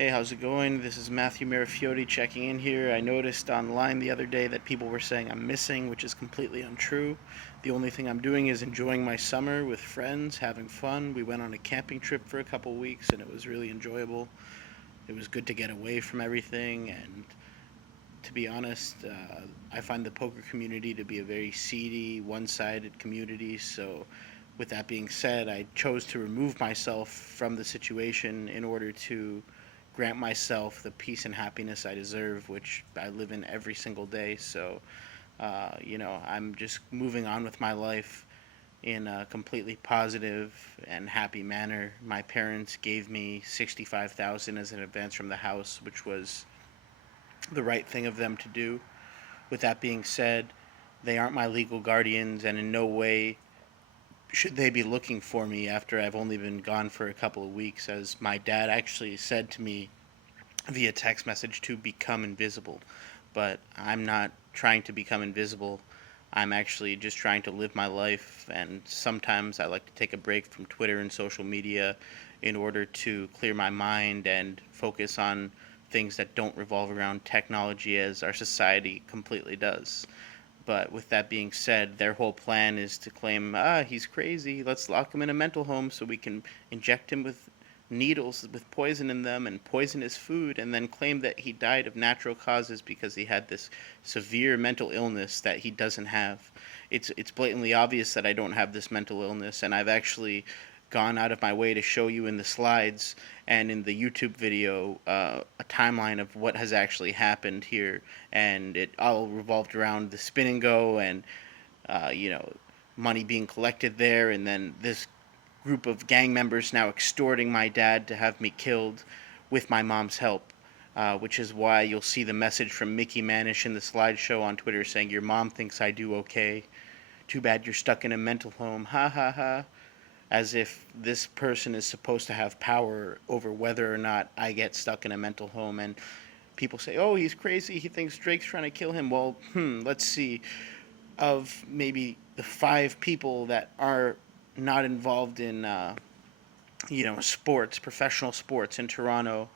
Hey, how's it going? This is Matt Marafioti checking in here. I noticed online the other day that people were saying I'm missing, which is completely untrue. The only thing I'm doing is enjoying my summer with friends, having fun. We went on a camping trip for a couple weeks and it was really enjoyable. It was good to get away from everything, and to be honest, I find the poker community to be a very seedy, one sided community. So, with that being said, I chose to remove myself from the situation in order to grant myself the peace and happiness I deserve, which I live in every single day. So, I'm just moving on with my life in a completely positive and happy manner. My parents gave me 65,000 as an advance from the house, which was the right thing of them to do. With that being said, they aren't my legal guardians, and in no way should they be looking for me after I've only been gone for a couple of weeks, as my dad actually said to me via text message to become invisible. But I'm not trying to become invisible. I'm actually just trying to live my life, and sometimes I like to take a break from Twitter and social media in order to clear my mind and focus on things that don't revolve around technology as our society completely does. But with that being said, their whole plan is to claim, he's crazy. Let's lock him in a mental home so we can inject him with needles with poison in them and poison his food, and then claim that he died of natural causes because he had this severe mental illness that he doesn't have. It's blatantly obvious that I don't have this mental illness, and I've actually gone out of my way to show you in the slides and in the YouTube video a timeline of what has actually happened here, and it all revolved around the spin and go and uh, you know money being collected there, and then this group of gang members now extorting my dad to have me killed with my mom's help. Which is why you'll see the message from Mickey Manish in the slideshow on Twitter saying, "Your mom thinks I do okay. Too bad you're stuck in a mental home. Ha ha ha." As if this person is supposed to have power over whether or not I get stuck in a mental home. And people say, "Oh, he's crazy. He thinks Drake's trying to kill him." Well, let's see. Of maybe the five people that are not involved in, sports, professional sports in Toronto,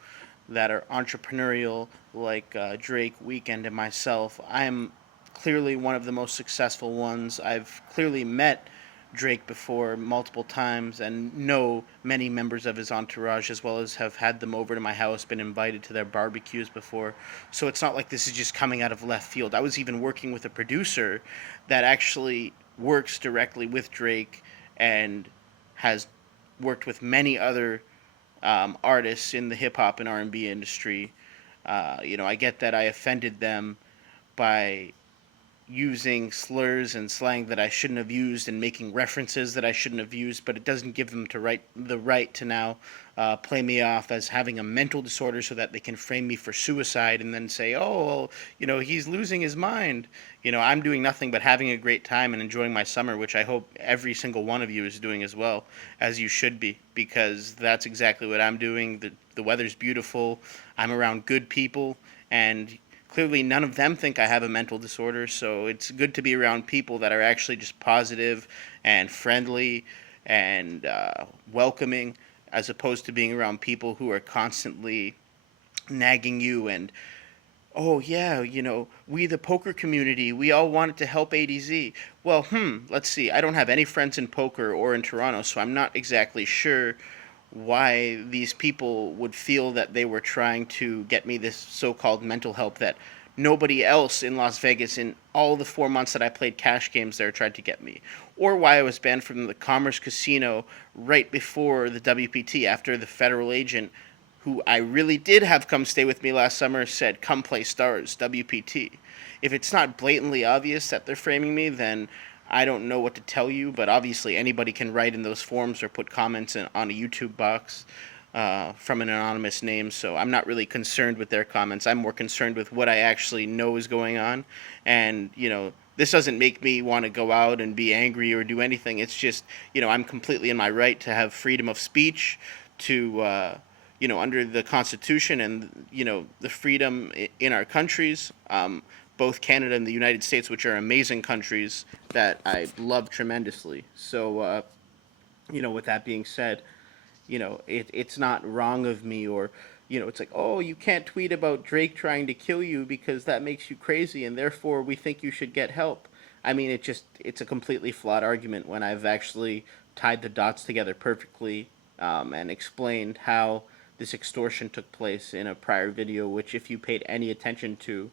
that are entrepreneurial, like Drake, Weekend, and myself, I am clearly one of the most successful ones. I've clearly met Drake before multiple times and know many members of his entourage, as well as have had them over to my house, been invited to their barbecues before. So it's not like this is just coming out of left field. I was even working with a producer that actually works directly with Drake and has worked with many other artists in the hip hop and R&B industry. I get that I offended them by using slurs and slang that I shouldn't have used and making references that I shouldn't have used, but it doesn't give them the right to now play me off as having a mental disorder so that they can frame me for suicide and then say, "Oh, well, he's losing his mind." I'm doing nothing but having a great time and enjoying my summer, which I hope every single one of you is doing as well, as you should be, because that's exactly what I'm doing. The weather's beautiful. I'm around good people, and clearly none of them think I have a mental disorder, so it's good to be around people that are actually just positive and friendly and welcoming, as opposed to being around people who are constantly nagging you and, "Oh yeah, we the poker community, we all wanted to help ADZ." Well, let's see. I don't have any friends in poker or in Toronto, so I'm not exactly sure why these people would feel that they were trying to get me this so-called mental help that nobody else in Las Vegas in all the 4 months that I played cash games there tried to get me, or why I was banned from the Commerce Casino right before the WPT after the federal agent who I really did have come stay with me last summer said, "Come play Stars, WPT." If it's not blatantly obvious that they're framing me, then I don't know what to tell you, but obviously anybody can write in those forums or put comments on a YouTube box from an anonymous name, so I'm not really concerned with their comments. I'm more concerned with what I actually know is going on, and, this doesn't make me want to go out and be angry or do anything. It's just, I'm completely in my right to have freedom of speech, to, under the Constitution and, the freedom in our countries, both Canada and the United States, which are amazing countries that I love tremendously. So, with that being said, it's not wrong of me or It's like, oh, you can't tweet about Drake trying to kill you because that makes you crazy, and therefore we think you should get help. I mean, it's a completely flawed argument when I've actually tied the dots together perfectly, and explained how this extortion took place in a prior video, which if you paid any attention to,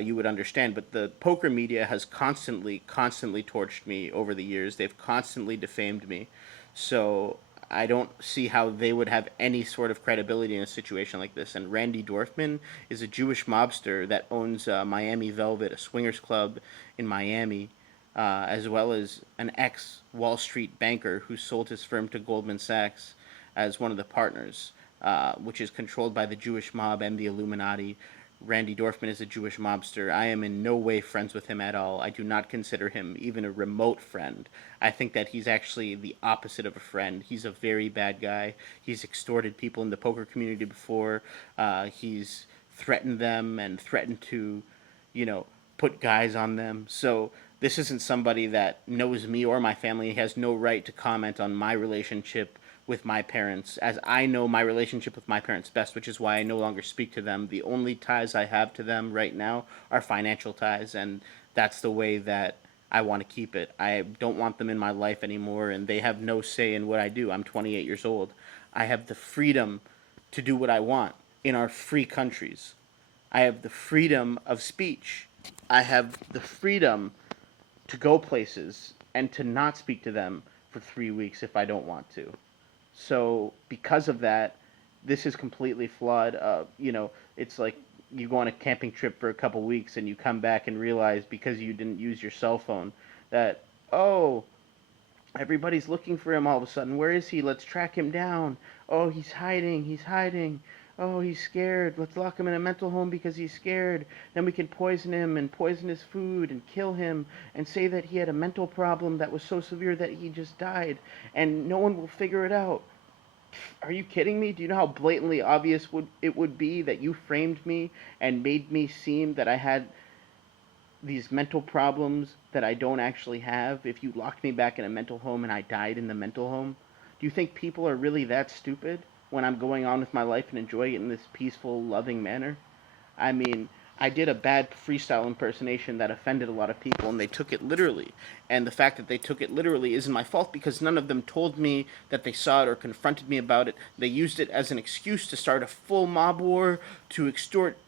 you would understand. But the poker media has constantly torched me over the years. They've constantly defamed me. So I don't see how they would have any sort of credibility in a situation like this. And Randy Dorfman is a Jewish mobster that owns Miami Velvet, a swingers club in Miami, as well as an ex Wall Street banker who sold his firm to Goldman Sachs as one of the partners, which is controlled by the Jewish mob and the Illuminati. Randy Dorfman is a Jewish mobster. I am in no way friends with him at all. I do not consider him even a remote friend. I think that he's actually the opposite of a friend. He's a very bad guy. He's extorted people in the poker community before. He's threatened them and threatened to, you know, put guys on them. So this isn't somebody that knows me or my family. He has no right to comment on my relationship with my parents, as I know my relationship with my parents best, which is why I no longer speak to them. The only ties I have to them right now are financial ties, and that's the way that I want to keep it. I don't want them in my life anymore, and they have no say in what I do. I'm 28 years old. I have the freedom to do what I want in our free countries. I have the freedom of speech. I have the freedom to go places and to not speak to them for 3 weeks if I don't want to. So because of that, this is completely flawed. It's like you go on a camping trip for a couple weeks and you come back and realize because you didn't use your cell phone that, oh, everybody's looking for him all of a sudden. Where is he? Let's track him down. Oh, he's hiding. He's hiding. Oh, he's scared. Let's lock him in a mental home because he's scared. Then we can poison him and poison his food and kill him and say that he had a mental problem that was so severe that he just died and no one will figure it out. Are you kidding me? Do you know how blatantly obvious it would be that you framed me and made me seem that I had these mental problems that I don't actually have if you locked me back in a mental home and I died in the mental home? Do you think people are really that stupid when I'm going on with my life and enjoying it in this peaceful, loving manner? I mean, I did a bad freestyle impersonation that offended a lot of people, and they took it literally. And the fact that they took it literally isn't my fault because none of them told me that they saw it or confronted me about it. They used it as an excuse to start a full mob war, to extort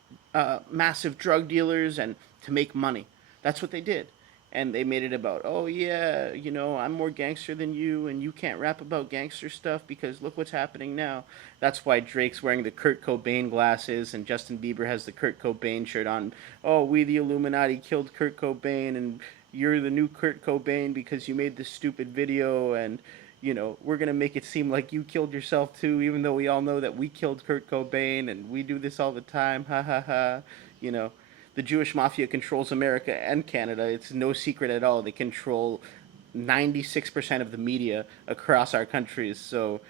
massive drug dealers, and to make money. That's what they did. And they made it about, oh yeah, I'm more gangster than you, and you can't rap about gangster stuff because look what's happening now. That's why Drake's wearing the Kurt Cobain glasses, and Justin Bieber has the Kurt Cobain shirt on. Oh, we the Illuminati killed Kurt Cobain, and you're the new Kurt Cobain because you made this stupid video, and we're gonna make it seem like you killed yourself too, even though we all know that we killed Kurt Cobain, and we do this all the time. Ha ha ha. You know, the Jewish mafia controls America and Canada. It's no secret at all. They control 96% of the media across our countries. So,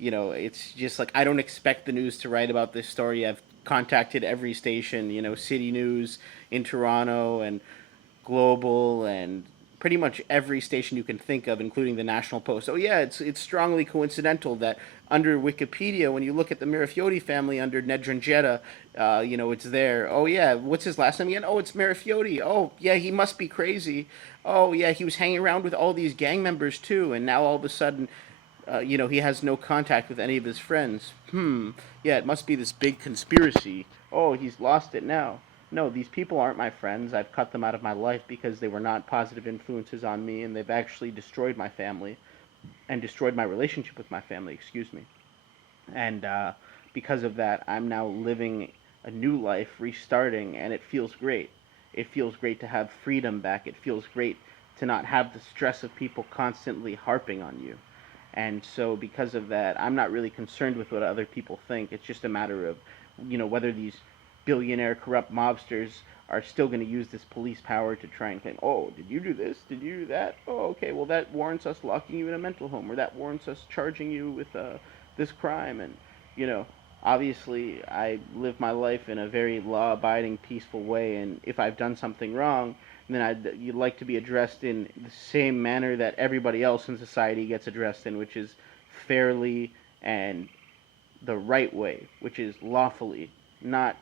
it's just like I don't expect the news to write about this story. I've contacted every station, City News in Toronto and Global and pretty much every station you can think of, including the National Post. Oh yeah, it's strongly coincidental that under Wikipedia, when you look at the Marafioti family under Nedranjeta, it's there. Oh yeah, what's his last name again? Oh, it's Marafioti. Oh yeah, he must be crazy. Oh yeah, he was hanging around with all these gang members too, and now all of a sudden, he has no contact with any of his friends. Yeah, it must be this big conspiracy. Oh, he's lost it now. No, these people aren't my friends. I've cut them out of my life because they were not positive influences on me, and they've actually destroyed my family and destroyed my relationship with my family, excuse me. And because of that, I'm now living a new life, restarting, and it feels great. It feels great to have freedom back. It feels great to not have the stress of people constantly harping on you. And so, because of that, I'm not really concerned with what other people think. It's just a matter of, whether these billionaire corrupt mobsters are still going to use this police power to try and claim, oh, did you do this? Did you do that? Oh, okay, well, that warrants us locking you in a mental home, or that warrants us charging you with this crime. And, obviously, I live my life in a very law-abiding, peaceful way, and if I've done something wrong, then you'd like to be addressed in the same manner that everybody else in society gets addressed in, which is fairly and the right way, which is lawfully, not,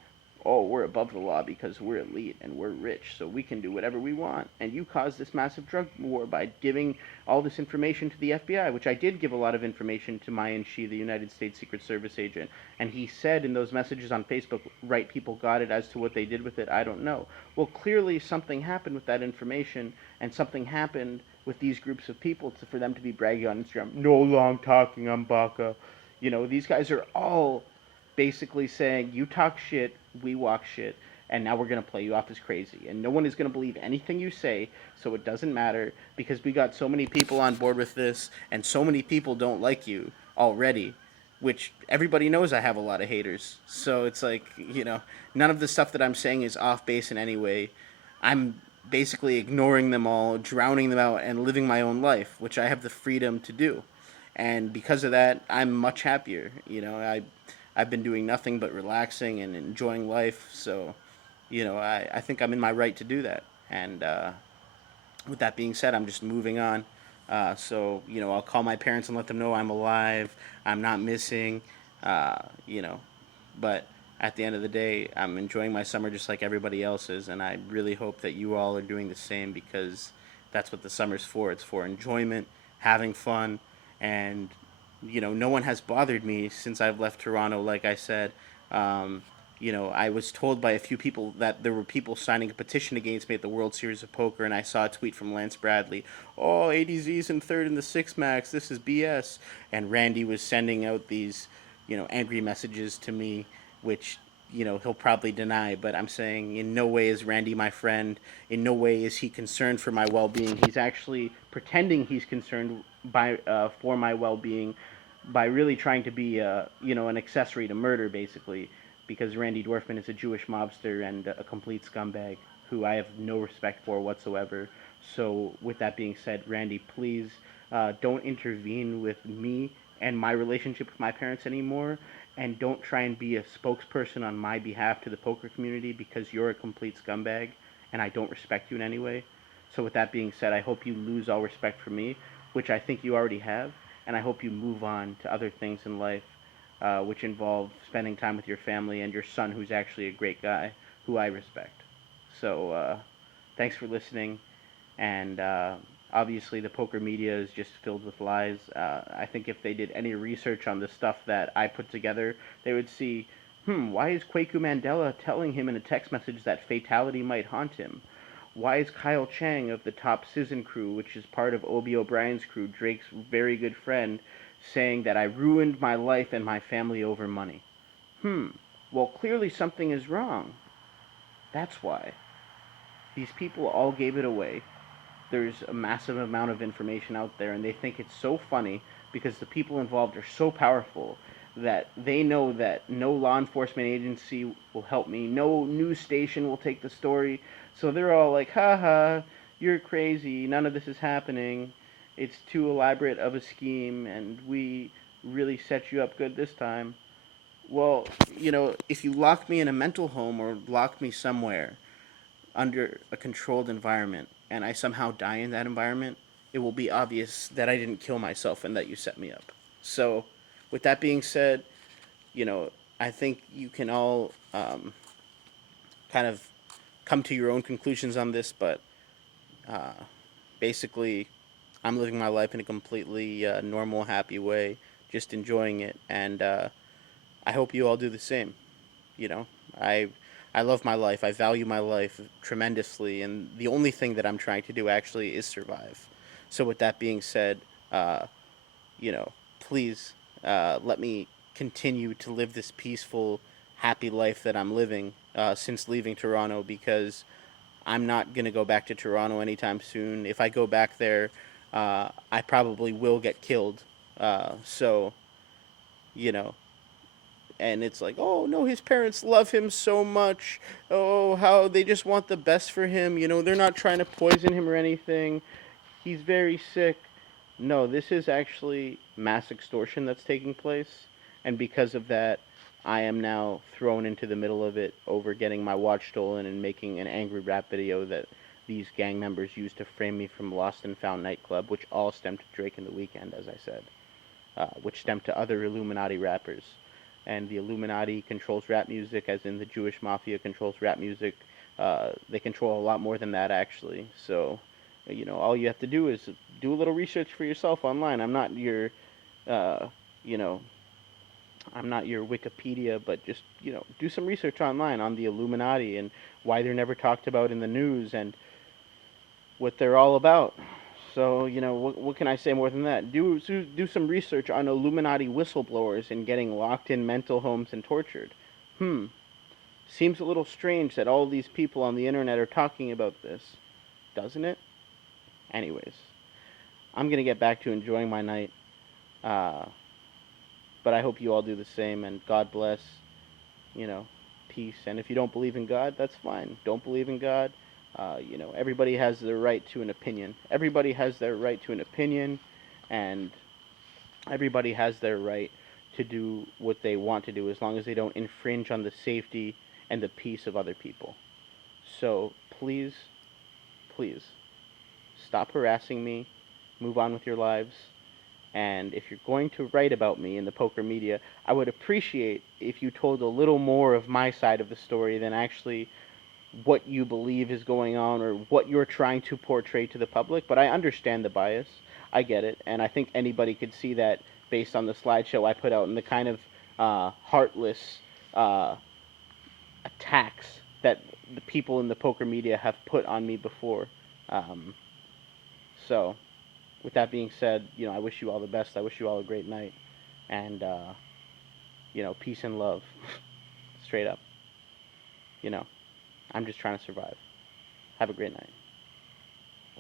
oh, we're above the law because we're elite and we're rich, so we can do whatever we want. And you caused this massive drug war by giving all this information to the FBI, which I did give a lot of information to Mayan Shi, the United States Secret Service agent. And he said in those messages on Facebook, right people got it. As to what they did with it, I don't know. Well, clearly something happened with that information, and something happened with these groups of people for them to be bragging on Instagram. No long talking, I'm Baka. These guys are all basically saying, you talk shit, we walk shit, and now we're going to play you off as crazy. And no one is going to believe anything you say, so it doesn't matter, because we got so many people on board with this, and so many people don't like you already, which everybody knows I have a lot of haters. So it's like, none of the stuff that I'm saying is off base in any way. I'm basically ignoring them all, drowning them out, and living my own life, which I have the freedom to do. And because of that, I'm much happier. I've been doing nothing but relaxing and enjoying life. So, I think I'm in my right to do that. And with that being said, I'm just moving on. I'll call my parents and let them know I'm alive. I'm not missing. Uh, you know, but at the end of the day, I'm enjoying my summer just like everybody else is, and I really hope that you all are doing the same, because that's what the summer's for. It's for enjoyment, having fun, and no one has bothered me since I've left Toronto. Like I said, um, I was told by a few people that there were people signing a petition against me at the World Series of Poker, and I saw a tweet from Lance Bradley. Oh, ADZ's in third in the Six Max. This is BS. And Randy was sending out these, angry messages to me, which he'll probably deny. But I'm saying, in no way is Randy my friend. In no way is he concerned for my well-being. He's actually pretending he's concerned for my well-being by really trying to be an accessory to murder, basically, because Randy Dwarfman is a Jewish mobster and a complete scumbag who I have no respect for whatsoever. So, with that being said, Randy, please don't intervene with me and my relationship with my parents anymore, and don't try and be a spokesperson on my behalf to the poker community, because you're a complete scumbag and I don't respect you in any way. So, with that being said, I hope you lose all respect for me, which I think you already have, and I hope you move on to other things in life, which involve spending time with your family and your son, who's actually a great guy, who I respect. So, thanks for listening, and obviously the poker media is just filled with lies. I think if they did any research on the stuff that I put together, they would see, why is Kwaku Mandela telling him in a text message that fatality might haunt him? Why is Kyle Chang of the Top Citizen crew, which is part of Obie O'Brien's crew, Drake's very good friend, saying that I ruined my life and my family over money? Well, clearly something is wrong. That's why. These people all gave it away. There's a massive amount of information out there, and they think it's so funny because the people involved are so powerful that they know that no law enforcement agency will help me, no news station will take the story. So they're all like, haha, you're crazy, none of this is happening, it's too elaborate of a scheme, and we really set you up good this time. Well, if you lock me in a mental home or lock me somewhere under a controlled environment and I somehow die in that environment, it will be obvious that I didn't kill myself and that you set me up. So, with that being said, I think you can all kind of come to your own conclusions on this, but uh, basically, I'm living my life in a completely normal, happy way, just enjoying it, and I hope you all do the same. You know, I I love my life. I value my life tremendously, and the only thing that I'm trying to do actually is survive. So, with that being said, uh, please let me continue to live this peaceful, happy life that I'm living since leaving Toronto, because I'm not going to go back to Toronto anytime soon. If I go back there, I probably will get killed. So, you know, and it's like, oh no, his parents love him so much. Oh, how they just want the best for him. They're not trying to poison him or anything. He's very sick. No, this is actually mass extortion that's taking place, and because of that, I am now thrown into the middle of it over getting my watch stolen and making an angry rap video that these gang members used to frame me from Lost and Found nightclub, which all stemmed to Drake and the Weeknd, as I said, which stemmed to other Illuminati rappers. and the Illuminati controls rap music, as in the Jewish mafia controls rap music. They control a lot more than that, actually. So, all you have to do is do a little research for yourself online. Uh, you know, I'm not your Wikipedia, but just do some research online on the Illuminati and why they're never talked about in the news and what they're all about. So what can I say more than that? Do some research on Illuminati whistleblowers and getting locked in mental homes and tortured. Hmm. Seems a little strange that all these people on the internet are talking about this, doesn't it? Anyways, I'm gonna get back to enjoying my night. Uh, but I hope you all do the same, and God bless. You know, peace. And if you don't believe in God, that's fine. Don't believe in God. Everybody has their right to an opinion. Everybody has their right to an opinion, and everybody has their right to do what they want to do as long as they don't infringe on the safety and the peace of other people. So please, please, stop harassing me. Move on with your lives. And if you're going to write about me in the poker media, I would appreciate if you told a little more of my side of the story than actually what you believe is going on or what you're trying to portray to the public. But I understand the bias. I get it. And I think anybody could see that based on the slideshow I put out and the kind of heartless uh, attacks that the people in the poker media have put on me before. Um, so, with that being said, I wish you all the best. I wish you all a great night. And, peace and love. Straight up. I'm just trying to survive. Have a great night.